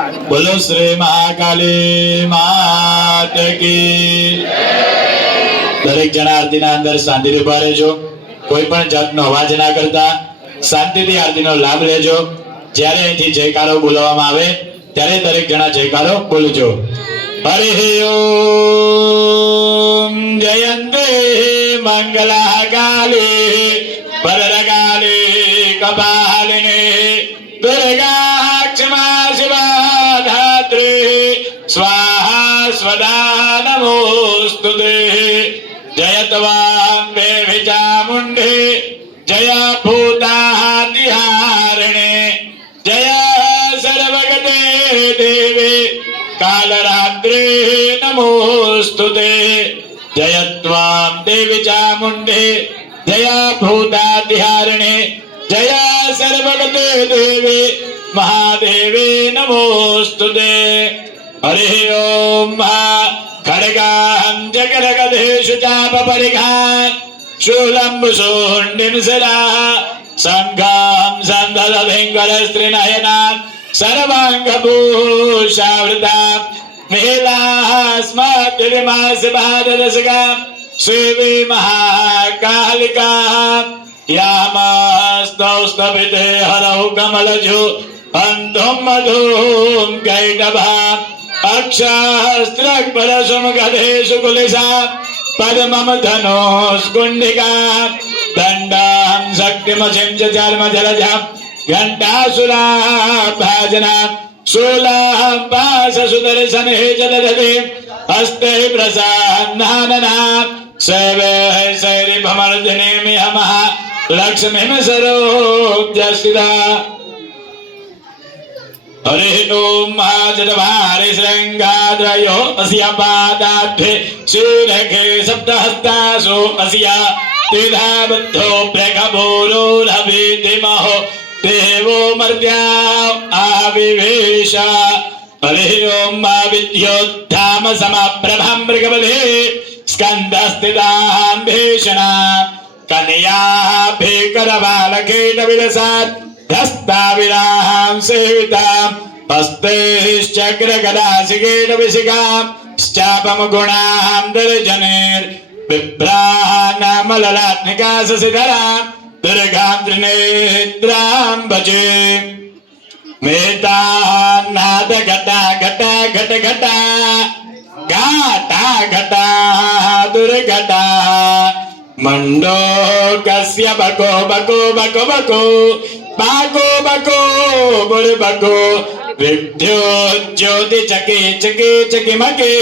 बोलो श्री महाकाली मात की। दरेक जणा आरतीना अंदर शांति उभा रहेजो। कोई पण जातनो अवाज ना करता शांतिथी आरतीनो लाभ लेजो। ज्यारे અહીંથી જયકારો બોલવામાં આવે ત્યારે દરેક જણા જયકારો બોલજો। હરિ ઓમ જયંતે મંગલાકાલે વરદકાલે કપાલિને दुर्गा क्षमा शिवा धात्री स्वाहा स्वदा नमोस्तुते। जयत्वां देवी चामुण्डे जय भूतादिहारिणे जय सर्वगते देवी कालरात्रे नमोस्तुते। जयत्वां देवी चामुण्डे जय भूतादिहारिणे जय सर्वगते देवी महादेवी नमोस्तुते। हरि ओम खड्गां जगदगदेषु चापपरिघान् शूलम्बुशूण्डिं सदा शङ्खां सन्दधभिङ्गरस्त्रिनयनान् सर्वाङ्गभूषावृतां महिलाः स्मद्रिमासपाददशकां श्री महाकालिकां यामास्तौस्तभिते हरौ कमलजो अन्धुं मधुं कैटभा अक्षास्त्रपरशुमगधेषु कुलिशा पद्मं धनुष्कुण्डिकां दण्डां शक्तिमसिं च चर्मजलजां घण्टासुराभाजनां शूलां पाशसुदर्शने च ददति हस्ते प्रसान्नाननां सेवे शैरिभमर्दिनीं यमः लक्ष्मीं सरोजस्थिता। हरि ओम महाजडभारि श्रृंगाद्रयो अस्या पादाभ्ये शिरखे सप्तहस्तासु अस्या त्रिधाबद्धो प्रखभूरोरभिधिमहो देवो मर्त्या आविवेश। हरि ओम विद्योत्थाम समप्रभं मृगवधे स्कन्धस्थितां भीषणां कन्याभिकरबालकेन विलसात् धस्ताविरां सेवितां हस्तैश्चक्रगदासिकेन विशिखां श्चापमगुणां दर्जनेर्बिभ्राणामललात्मिका शशिधरां दुर्गां त्रिनेत्रां भजे। मेतान्नादघटा घटा घट घटा घाटा घटा दुर्घटा मंडो कस्य बको बको बको बको बाको बको बुड़ बको विद्यो ज्योति चके चके चके मके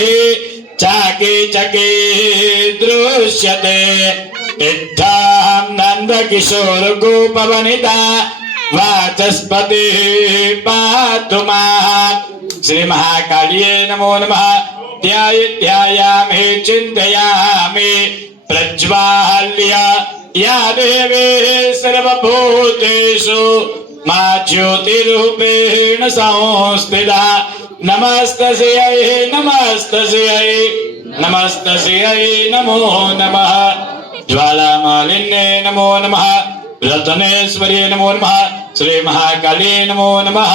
चाके चके दृश्यते। इत्थां नंद किशोर गोपवनिता वाचस्पति पातु मां। श्री महाकालिये नमो नमः। ध्यायामि चिन्तयामि प्रज्वाल्य या देवी सर्वभूतेषु मा ज्योतिरूपेण संस्थिता। नमस्तस्यै नमस्तस्यै नमस्तस्यै नमो नमः। ज्वालामालिन्ये नमो नमः। रत्नेश्वर्ये नमो नमः। श्री महाकाली नमो नमः।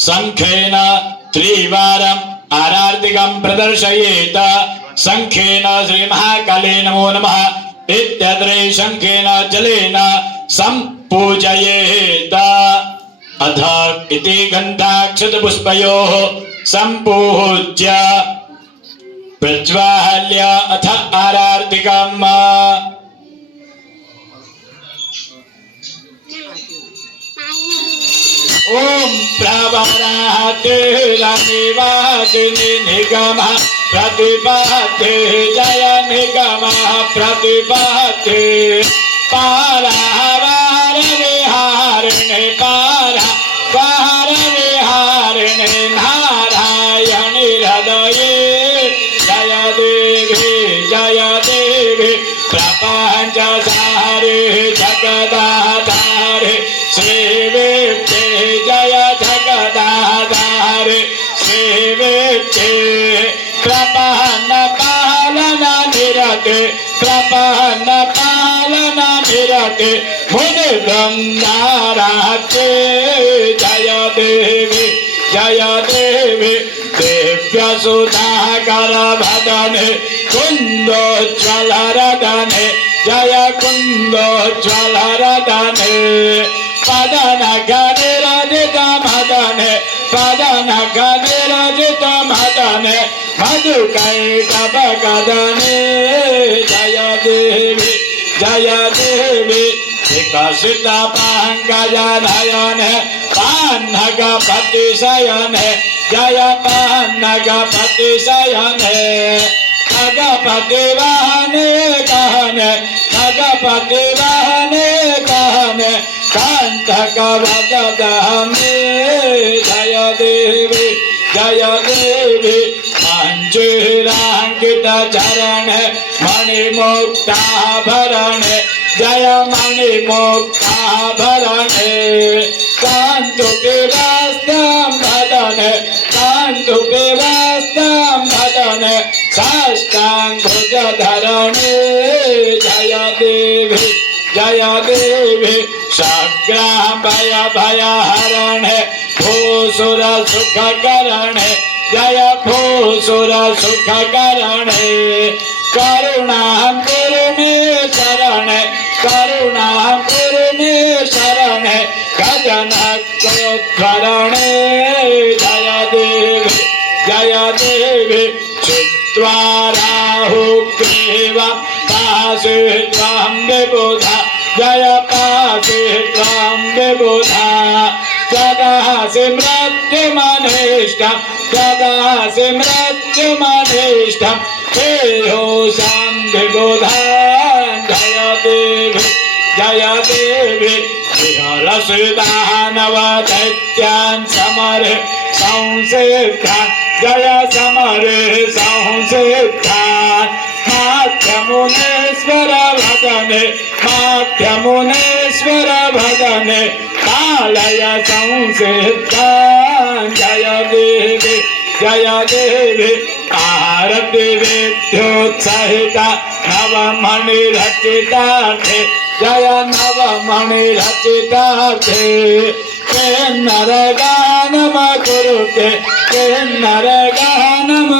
शंखेन त्रिवारम् आरार्तिकं प्रदर्शयेत। शंखेन श्री महाकाले नमो नमः इत्यत्रे शंखेन जलेन संपूजयेत। अथ इति गन्धाक्षतपुष्पयोः संपूज्य प्रज्वाल्य अथ आरार्तिकम्। ओम प्रवराते निवासिनी निगमः प्रतिपाते जय निगमः प्रतिपाते पारावार विहारिणे पारावार विहारिणे नारायणि हृदये जय देवी प्रपंच सारे जगदाधारे श्री विद्ये जय जगदाधारे श्री विद्ये कृपण पालन निरते कृपण पालन निरते मुनि वृंदाराते जय देवी जय सुधाकर भदने कुंदोज्ज्वल रदने जय कुंदोज्ज्वल रदने पदन गणिरजित मदने पदन गणिरजित मदने मधुकैटभ गदने जय देवी विकसित पंकज नयने पान्नगपति शयने जय पान्नगपति शयने खगपति वाहने कहने खगपति वाहने कहने कंटक वदने जय देवी मंजूरांकित चरण मणिमुक्ताभरण जय मणिमुक्ताभरण कांतु पिबस्तं भदने कांतु पिबस्तं भदने साष्टांगभुजधरणे जय देवी सग्राम भय भयहरण भूसुर सुखकरण जय भूसुर सुखकरण करुणां कुरु मे शरण करुणां कुरु मे शरण गजनकोद्धरण जय देवी चित्वा राहुग्रीव पाशे त्वां विबुधा जय पाशे त्वां विबुधा जगासि मृत्युमनिष्टं जगासि मृत्युमनिष्टं हेयोषां विबुधा जय देवी विहरसि दानवदैत्यान् समरे संसिद्धान् जय समरे संसिद्धान् माध्यमुनेश्वर भजने कालय संसिद्धान् जय देवी आरति विद्योत्सहिता नवमणिरचितार्थे जय नवमणिरचितार्थे किन्नरगानम कुरुते किन्नरगानम